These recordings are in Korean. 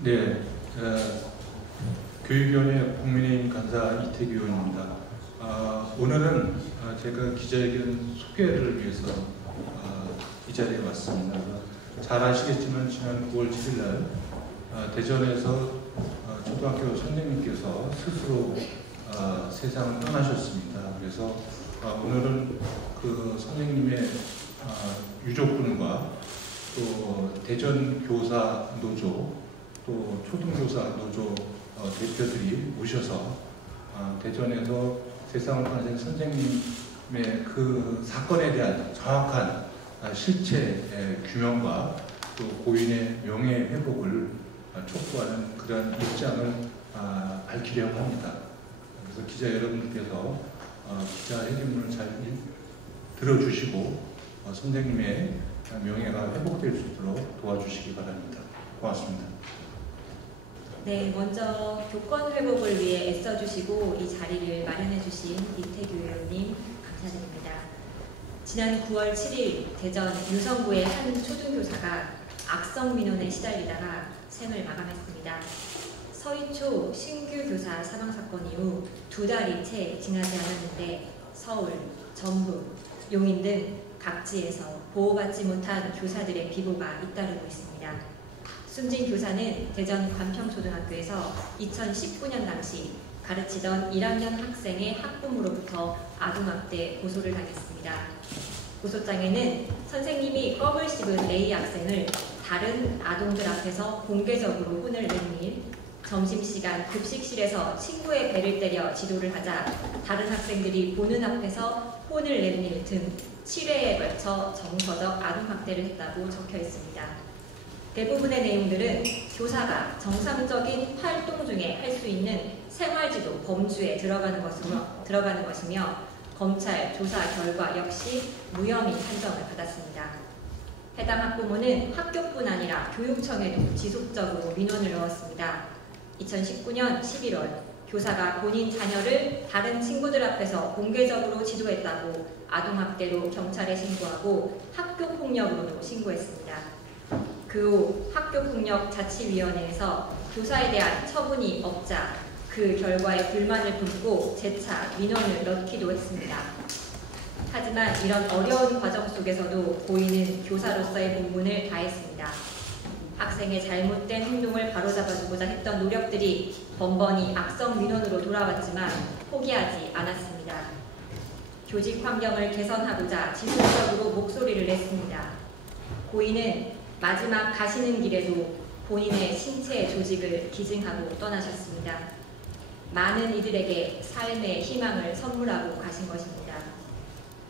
네, 교육위원회 국민의힘 간사 이태규 의원입니다. 오늘은 제가 기자회견 소개를 위해서 이 자리에 왔습니다. 잘 아시겠지만 지난 9월 7일 날 대전에서 초등학교 선생님께서 스스로 세상을 떠나셨습니다. 그래서 오늘은 그 선생님의 유족분과 또 대전 교사 노조, 또 초등교사 노조 대표들이 오셔서 대전에서 세상을 떠나신 선생님의 그 사건에 대한 정확한 실체 규명과 또 고인의 명예 회복을 촉구하는 그런 입장을 밝히려고 합니다. 그래서 기자 여러분들께서 기자회견문을 잘 들어주시고 선생님의 명예가 회복될 수 있도록 도와주시기 바랍니다. 고맙습니다. 네, 먼저 교권 회복을 위해 애써주시고 이 자리를 마련해주신 이태규 의원님 감사드립니다. 지난 9월 7일 대전 유성구의 한 초등교사가 악성 민원에 시달리다가 생을 마감했습니다. 서희초 신규 교사 사망 사건 이후 2달이 채 지나지 않았는데 서울, 전북, 용인 등 각지에서 보호받지 못한 교사들의 비보가 잇따르고 있습니다. 숨진 교사는 대전 관평초등학교에서 2019년 당시 가르치던 1학년 학생의 학부모로부터 아동학대 고소를 당했습니다. 고소장에는 선생님이 껌을 씹은 A 학생을 다른 아동들 앞에서 공개적으로 혼을 낸 일, 점심시간 급식실에서 친구의 배를 때려 지도를 하자 다른 학생들이 보는 앞에서 혼을 낸 일 등 7회에 걸쳐 정서적 아동학대를 했다고 적혀 있습니다. 대부분의 내용들은 교사가 정상적인 활동 중에 할 수 있는 생활지도 범주에 들어가는 것이며 검찰 조사 결과 역시 무혐의 판정을 받았습니다. 해당 학부모는 학교뿐 아니라 교육청에도 지속적으로 민원을 넣었습니다. 2019년 11월 교사가 본인 자녀를 다른 친구들 앞에서 공개적으로 지도했다고 아동학대로 경찰에 신고하고 학교폭력으로도 신고했습니다. 그 후 학교폭력자치위원회에서 교사에 대한 처분이 없자 그 결과에 불만을 품고 재차 민원을 넣기도 했습니다. 하지만 이런 어려운 과정 속에서도 고인은 교사로서의 본분을 다했습니다. 학생의 잘못된 행동을 바로잡아주고자 했던 노력들이 번번이 악성 민원으로 돌아왔지만 포기하지 않았습니다. 교직 환경을 개선하고자 지속적으로 목소리를 냈습니다. 고인은 마지막 가시는 길에도 본인의 신체 조직을 기증하고 떠나셨습니다. 많은 이들에게 삶의 희망을 선물하고 가신 것입니다.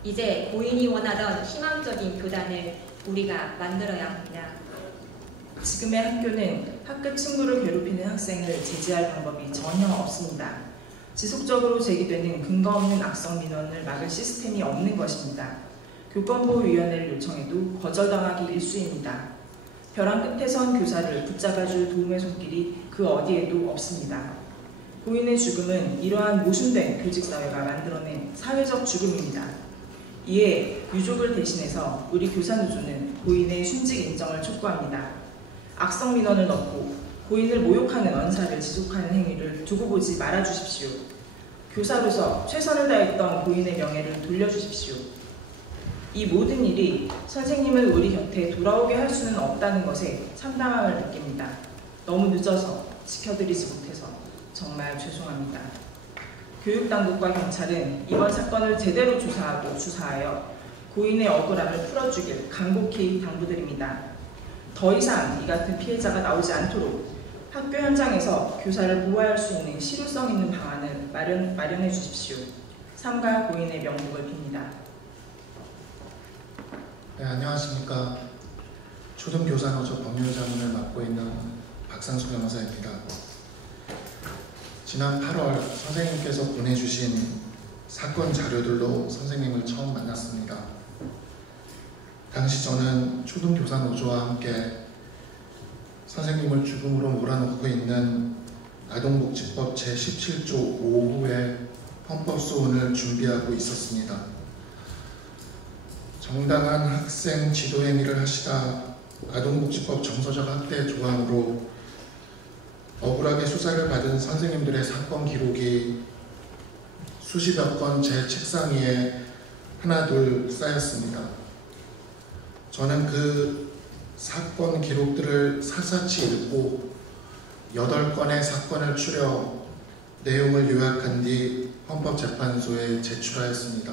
이제 고인이 원하던 희망적인 교단을 우리가 만들어야 합니다. 지금의 학교는 학교 친구를 괴롭히는 학생을 제지할 방법이 전혀 없습니다. 지속적으로 제기되는 근거 없는 악성 민원을 막을 시스템이 없는 것입니다. 교권보호위원회를 요청해도 거절당하기 일쑤입니다. 벼랑 끝에 선 교사를 붙잡아줄 도움의 손길이 그 어디에도 없습니다. 고인의 죽음은 이러한 모순된 교직사회가 만들어낸 사회적 죽음입니다. 이에 유족을 대신해서 우리 교사노조는 고인의 순직 인정을 촉구합니다. 악성 민원을 넣고 고인을 모욕하는 언사를 지속하는 행위를 두고 보지 말아주십시오. 교사로서 최선을 다했던 고인의 명예를 돌려주십시오. 이 모든 일이 선생님을 우리 곁에 돌아오게 할 수는 없다는 것에 참담함을 느낍니다. 너무 늦어서 지켜드리지 못해서 정말 죄송합니다. 교육당국과 경찰은 이번 사건을 제대로 조사하고 수사하여 고인의 억울함을 풀어주길 간곡히 당부드립니다. 더 이상 이 같은 피해자가 나오지 않도록 학교 현장에서 교사를 보호할 수 있는 실효성 있는 방안을 마련해 주십시오. 삼가 고인의 명복을 빕니다. 네, 안녕하십니까. 초등교사노조 법률자문을 맡고 있는 박상수 변호사입니다. 지난 8월 선생님께서 보내주신 사건 자료들로 선생님을 처음 만났습니다. 당시 저는 초등교사노조와 함께 선생님을 죽음으로 몰아넣고 있는 아동복지법 제17조 5호의 헌법소원을 준비하고 있었습니다. 정당한 학생 지도행위를 하시다 아동복지법 정서적 학대 조항으로 억울하게 수사를 받은 선생님들의 사건 기록이 수십여 건 제 책상 위에 하나둘 쌓였습니다. 저는 그 사건 기록들을 샅샅이 읽고 8건의 사건을 추려 내용을 요약한 뒤 헌법재판소에 제출하였습니다.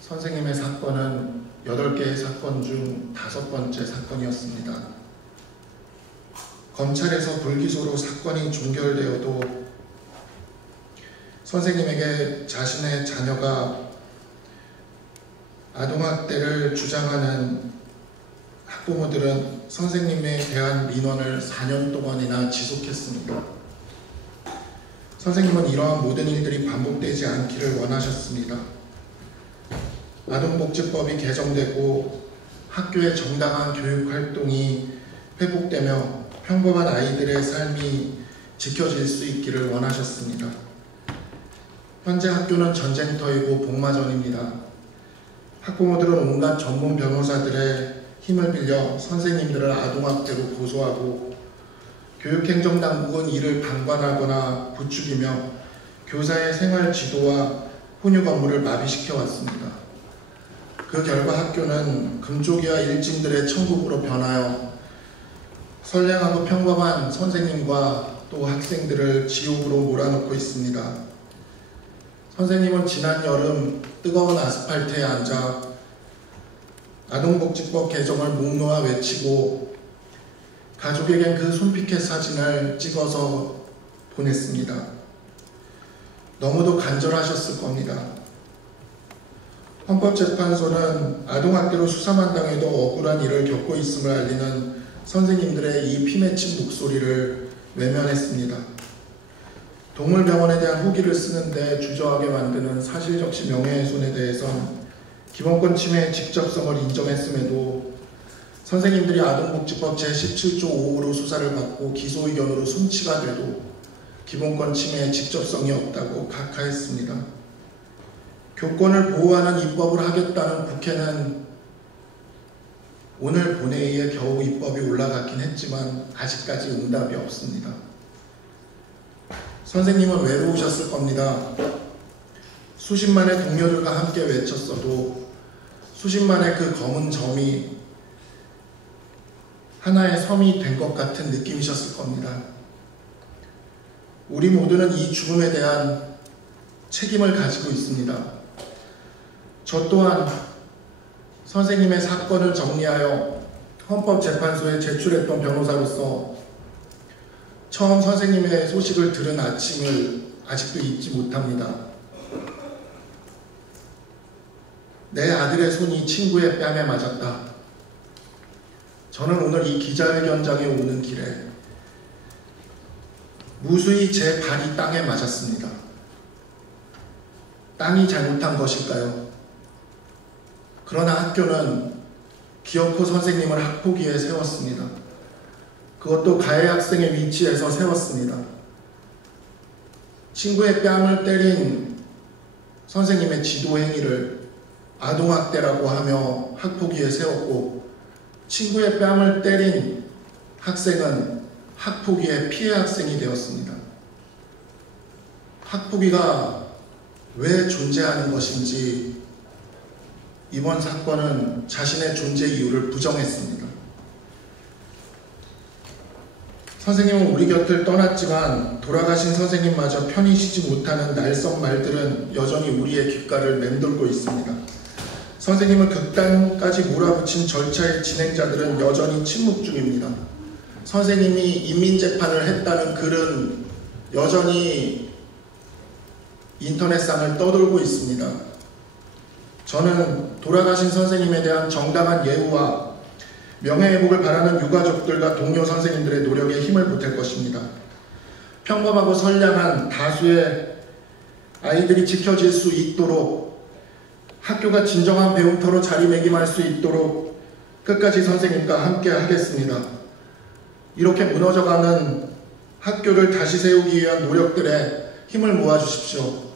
선생님의 사건은 8개의 사건 중 5번째 사건이었습니다. 검찰에서 불기소로 사건이 종결되어도 선생님에게 자신의 자녀가 아동학대를 주장하는 학부모들은 선생님에 대한 민원을 4년 동안이나 지속했습니다. 선생님은 이러한 모든 일들이 반복되지 않기를 원하셨습니다. 아동복지법이 개정되고 학교의 정당한 교육활동이 회복되며 평범한 아이들의 삶이 지켜질 수 있기를 원하셨습니다. 현재 학교는 전쟁터이고 복마전입니다. 학부모들은 온갖 전문 변호사들의 힘을 빌려 선생님들을 아동학대로 고소하고 교육행정당국은 이를 방관하거나 부추기며 교사의 생활 지도와 훈육 업무를 마비시켜 왔습니다. 그 결과 학교는 금쪽이와 일진들의 천국으로 변하여 선량하고 평범한 선생님과 또 학생들을 지옥으로 몰아넣고 있습니다. 선생님은 지난 여름 뜨거운 아스팔트에 앉아 아동복지법 개정을 목 놓아 외치고 가족에겐 그 손피켓 사진을 찍어서 보냈습니다. 너무도 간절하셨을 겁니다. 헌법재판소는 아동학대로 수사만 당해도 억울한 일을 겪고 있음을 알리는 선생님들의 이 피맺힌 목소리를 외면했습니다. 동물병원에 대한 후기를 쓰는데 주저하게 만드는 사실적시 명예훼손에 대해선 기본권 침해의 직접성을 인정했음에도 선생님들이 아동복지법 제17조 5호로 수사를 받고 기소 의견으로 송치가 돼도 기본권 침해의 직접성이 없다고 각하했습니다. 교권을 보호하는 입법을 하겠다는 국회는 오늘 본회의에 겨우 입법이 올라갔긴 했지만 아직까지 응답이 없습니다. 선생님은 외로우셨을 겁니다. 수십만의 동료들과 함께 외쳤어도 수십만의 그 검은 점이 하나의 섬이 된 것 같은 느낌이셨을 겁니다. 우리 모두는 이 죽음에 대한 책임을 가지고 있습니다. 저 또한 선생님의 사건을 정리하여 헌법재판소에 제출했던 변호사로서 처음 선생님의 소식을 들은 아침을 아직도 잊지 못합니다. 내 아들의 손이 친구의 뺨에 맞았다. 저는 오늘 이 기자회견장에 오는 길에 무수히 제 발이 땅에 맞았습니다. 땅이 잘못한 것일까요? 그러나 학교는 기어코 선생님을 학폭위에 세웠습니다. 그것도 가해 학생의 위치에서 세웠습니다. 친구의 뺨을 때린 선생님의 지도 행위를 아동학대라고 하며 학폭위에 세웠고 친구의 뺨을 때린 학생은 학폭위의 피해 학생이 되었습니다. 학폭위가 왜 존재하는 것인지 이번 사건은 자신의 존재 이유를 부정했습니다. 선생님은 우리 곁을 떠났지만 돌아가신 선생님마저 편히 쉬지 못하는 날성 말들은 여전히 우리의 귓가를 맴돌고 있습니다. 선생님을 극단까지 몰아붙인 절차의 진행자들은 여전히 침묵 중입니다. 선생님이 인민재판을 했다는 글은 여전히 인터넷상을 떠돌고 있습니다. 저는 돌아가신 선생님에 대한 정당한 예우와 명예회복을 바라는 유가족들과 동료 선생님들의 노력에 힘을 보탤 것입니다. 평범하고 선량한 다수의 아이들이 지켜질 수 있도록 학교가 진정한 배움터로 자리매김할 수 있도록 끝까지 선생님과 함께 하겠습니다. 이렇게 무너져가는 학교를 다시 세우기 위한 노력들에 힘을 모아주십시오.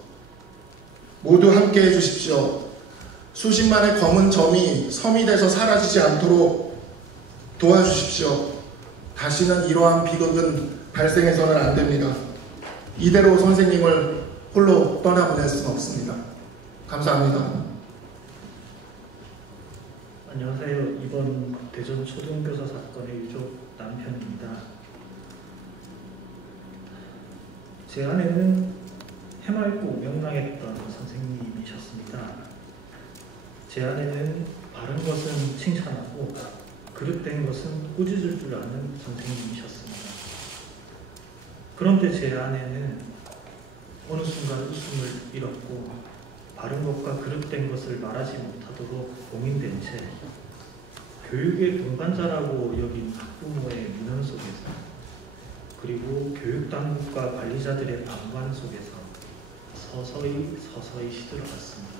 모두 함께 해주십시오. 수십만의 검은 점이 섬이 돼서 사라지지 않도록 도와주십시오. 다시는 이러한 비극은 발생해서는 안 됩니다. 이대로 선생님을 홀로 떠나보낼 수는 없습니다. 감사합니다. 안녕하세요. 이번 대전 초등교사 사건의 유족 남편입니다. 제 아내는 해맑고 명랑했던 선생님이셨습니다. 제 아내는 바른 것은 칭찬하고 그릇된 것은 꾸짖을 줄 아는 선생님이셨습니다. 그런데 제 아내는 어느 순간 웃음을 잃었고 바른 것과 그릇된 것을 말하지 못하도록 봉인된 채 교육의 동반자라고 여긴 학부모의 민원 속에서 그리고 교육당국과 관리자들의 방관 속에서 서서히 시들어갔습니다.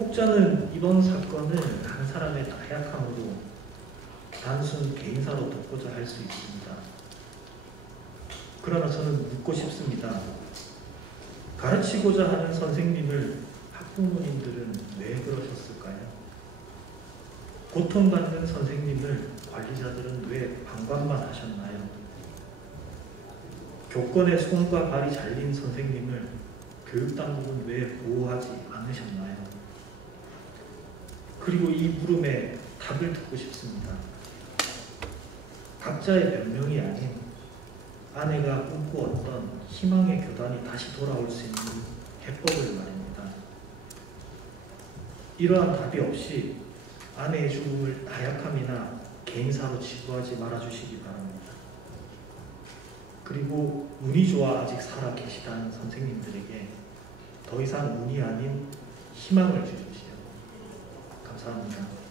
혹자는 이번 사건을 한 사람의 나약함으로 단순 개인사로 돕고자 할 수 있습니다. 그러나 저는 묻고 싶습니다. 가르치고자 하는 선생님을 학부모님들은 왜 그러셨을까요? 고통받는 선생님을 관리자들은 왜 방관만 하셨나요? 교권에 손과 발이 잘린 선생님을 교육당국은 왜 보호하지 않으셨나요? 그리고 이 물음에 답을 듣고 싶습니다. 각자의 변명이 아닌 아내가 꿈꾸었던 희망의 교단이 다시 돌아올 수 있는 해법을 말입니다. 이러한 답이 없이 아내의 죽음을 나약함이나 개인사로 치부하지 말아주시기 바랍니다. 그리고 운이 좋아 아직 살아 계시다는 선생님들에게 더 이상 운이 아닌 희망을 주십시오. 감사합니다.